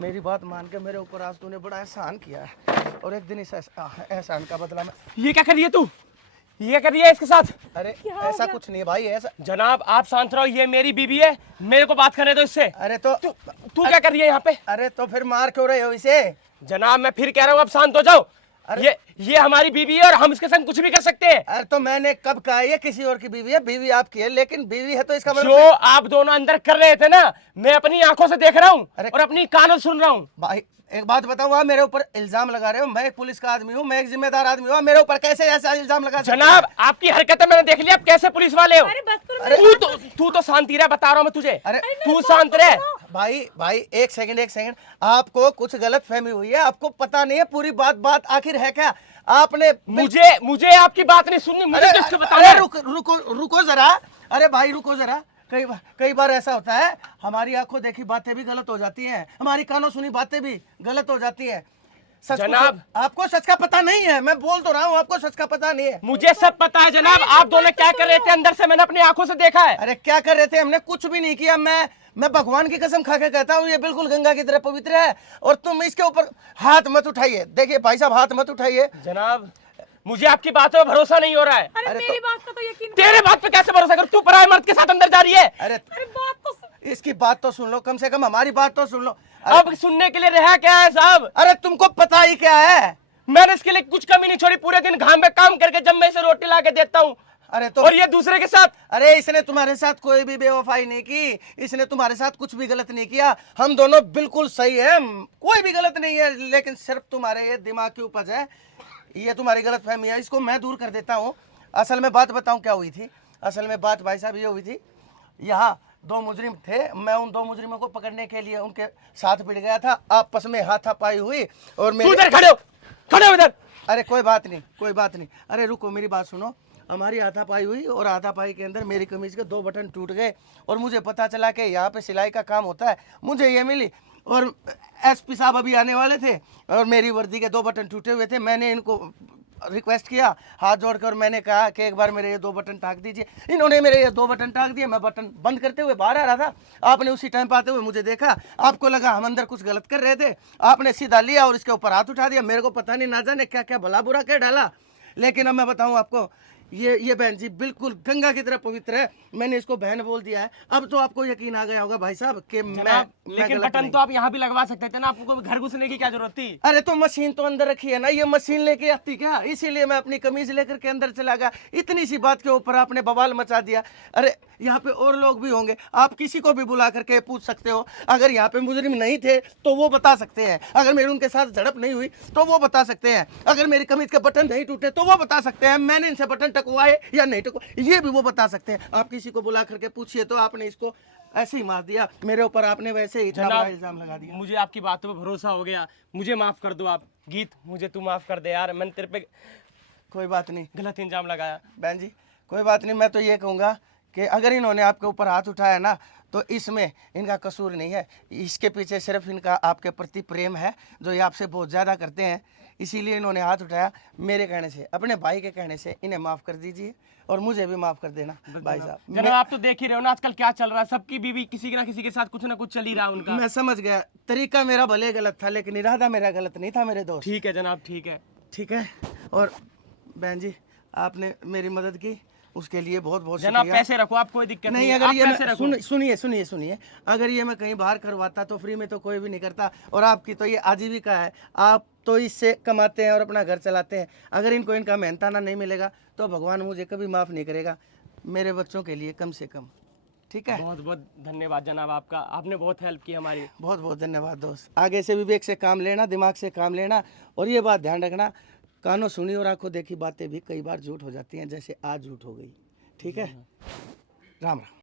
मेरी बात मान के मेरे ऊपर आज तूने बड़ा एहसान किया है और एक दिन इस एहसान का बदला मैं। ये क्या कर रही है तू? ये कर रही है इसके साथ? अरे ऐसा कुछ नहीं है भाई, ऐसा। जनाब आप शांत रहो, ये मेरी बीवी है, मेरे को बात करने दो इससे। अरे तो तू क्या कर रही है यहाँ पे? अरे तो फिर मार क्यों रहे हो इसे? जनाब मैं फिर कह रहा हूँ, अब शांत हो जाओ। ये हमारी बीवी है और हम इसके संग कुछ भी कर सकते हैं। अरे तो मैंने कब कहा ये किसी और की बीवी है? बीवी आपकी है, लेकिन बीवी है तो इसका मतलब जो आप दोनों अंदर कर रहे थे ना, मैं अपनी आंखों से देख रहा हूँ और अपनी कानों से सुन रहा हूँ। भाई एक बात बताओ, आप मेरे ऊपर इल्जाम लगा रहे हो? मैं एक पुलिस का आदमी हूँ, मैं एक जिम्मेदार आदमी हूँ, मेरे ऊपर कैसे ऐसा इल्जाम लगा सकते हैं? जनाब आपकी हरकतें मैंने देख लिया, आप कैसे पुलिस वाले हो। अरे बस करो। तू तो शांति रह, बता रहा हूँ मैं तुझे। अरे तू शांत रह। भाई एक सेकंड, आपको कुछ गलत फहमी हुई है, आपको पता नहीं है पूरी बात आखिर है क्या? आपने मुझे आपकी बात नहीं सुननी, मुझे किसको बताना है? रुको जरा। अरे भाई रुको जरा। कई बार ऐसा होता है, हमारी आंखों देखी बातें भी गलत हो जाती हैं, हमारी कानों सुनी बातें भी गलत हो जाती हैं। जनाब आपको सच का पता नहीं है, मैं बोल तो रहा हूँ, आपको सच का पता नहीं है। मुझे सब पता है जनाब, आप दोनों क्या कर रहे थे अंदर से, मैंने अपनी आंखों से देखा है। अरे क्या कर रहे थे? हमने कुछ भी नहीं किया। मैं भगवान की कसम खा के कहता हूँ, ये बिल्कुल गंगा की तरह पवित्र है और तुम इसके ऊपर हाथ मत उठाइए। देखिए भाई साहब, हाथ मत उठाइए। जनाब मुझे आपकी बातों पर भरोसा नहीं हो रहा है। अरे मेरी बात का तो यकीन। तेरे बात पे कैसे भरोसा कर? तू पराये मर्द के साथ अंदर जा रही है। अरे बात तो इसकी बात तो सुन लो, कम से कम हमारी बात तो सुन लो। अब सुनने के लिए रहा क्या है साहब? अरे तुमको पता ही क्या है? मैंने इसके लिए कुछ कमी नहीं छोड़ी, पूरे दिन घाम में काम करके जब मैं इसे रोटी ला के देता हूँ। अरे तो और ये दूसरे के साथ। अरे इसने तुम्हारे साथ कोई भी बेवफाई नहीं की, इसने तुम्हारे साथ कुछ भी गलत नहीं किया। हम दोनों बिल्कुल सही है, कोई भी गलत नहीं है, लेकिन सिर्फ तुम्हारे ये दिमाग की उपज है, ये तुम्हारी गलत फहमी है, इसको मैं दूर कर देता हूँ। असल में बात बताऊँ क्या हुई थी? असल में बात भाई साहब ये हुई थी, यहाँ दो मुजरिम थे, मैं उन दो मुजरिमों को पकड़ने के लिए उनके साथ भिड़ गया था, आपस में हाथापाई हुई और खड़े हो इधर। अरे कोई बात नहीं। अरे रुको, मेरी बात सुनो। हमारी हाथापाई हुई और हाथापाई के अंदर मेरी कमीज के 2 बटन टूट गए और मुझे पता चला कि यहाँ पे सिलाई का काम होता है, मुझे ये मिली और एसपी साहब अभी आने वाले थे और मेरी वर्दी के 2 बटन टूटे हुए थे। मैंने इनको रिक्वेस्ट किया हाथ जोड़कर, मैंने कहा कि एक बार मेरे ये 2 बटन टाक दीजिए। इन्होंने मेरे ये 2 बटन टाक दिए। मैं बटन बंद करते हुए बाहर आ रहा था, आपने उसी टाइम पे आते हुए मुझे देखा, आपको लगा हम अंदर कुछ गलत कर रहे थे, आपने सीधा लिया और इसके ऊपर हाथ उठा दिया। मेरे को पता नहीं, ना जाने क्या क्या भला बुरा क्या डाला, लेकिन अब मैं बताऊं आपको, ये बहन जी बिल्कुल गंगा की तरह पवित्र है, मैंने इसको बहन बोल दिया है। अब तो आपको यकीन आ गया होगा भाई साहब कि लेकिन बटन तो आप यहाँ भी लगवा सकते थे ना, आपको घर घुसने की क्या जरूरत थी? अरे तो मशीन तो अंदर रखी है ना, ये मशीन लेके आती क्या? इसीलिए मैं अपनी कमीज लेकर के अंदर चला गया। इतनी सी बात के ऊपर आपने बवाल मचा दिया। अरे यहाँ पे और लोग भी होंगे, आप किसी को भी बुला करके पूछ सकते हो। अगर यहाँ पे मुजरिम नहीं थे तो वो बता सकते हैं, अगर मेरी उनके साथ झड़प नहीं हुई तो वो बता सकते हैं, अगर मेरी कमीज के बटन नहीं टूटे तो वो बता सकते हैं, मैंने इनसे बटन टकवाए या नहीं टकवाए ये भी वो बता सकते हैं। आप किसी को बुला करके पूछिए। तो आपने इसको ऐसे ही मार दिया मेरे ऊपर, आपने वैसे ही इतना बड़ा इल्जाम लगा दिया। मुझे आपकी बातों पर भरोसा हो गया, मुझे माफ कर दो आप। गीत मुझे तू माफ कर दे यार, मैंने तेरे पे कोई बात नहीं, गलत इल्जाम लगाया। बहन जी कोई बात नहीं। मैं तो ये कहूँगा कि अगर इन्होंने आपके ऊपर हाथ उठाया ना तो इसमें इनका कसूर नहीं है, इसके पीछे सिर्फ इनका आपके प्रति प्रेम है जो ये आपसे बहुत ज़्यादा करते हैं, इसीलिए इन्होंने हाथ उठाया। मेरे कहने से, अपने भाई के कहने से इन्हें माफ़ कर दीजिए और मुझे भी माफ़ कर देना भाई साहब। जनाब आप तो देख ही रहे हो ना आजकल क्या चल रहा है, सबकी बीवी किसी ना किसी के साथ कुछ ना कुछ चल ही रहा है उनका। मैं समझ गया, तरीका मेरा भले गलत था लेकिन इरादा मेरा गलत नहीं था मेरे दोस्त। ठीक है जनाब, ठीक है। और बहन जी आपने मेरी मदद की, उसके लिए बहुत बहुत जनाब शुक्रिया। पैसे रखो आप, कोई दिक्कत नहीं। अगर ये पैसे रखो। सुनिए, अगर ये मैं कहीं बाहर करवाता तो फ्री में तो कोई भी नहीं करता, और आपकी तो ये आजीविका है, आप तो इससे कमाते हैं और अपना घर चलाते हैं। अगर इनको इनका मेहनताना नहीं मिलेगा तो भगवान मुझे कभी माफ़ नहीं करेगा, मेरे बच्चों के लिए कम से कम। ठीक है, बहुत बहुत धन्यवाद जनाब आपका, आपने बहुत हेल्प की हमारी। बहुत बहुत धन्यवाद दोस्त। आगे से विवेक से काम लेना, दिमाग से काम लेना, और ये बात ध्यान रखना, कानों सुनी और आंखों देखी बातें भी कई बार झूठ हो जाती हैं, जैसे आज झूठ हो गई। ठीक है, राम राम।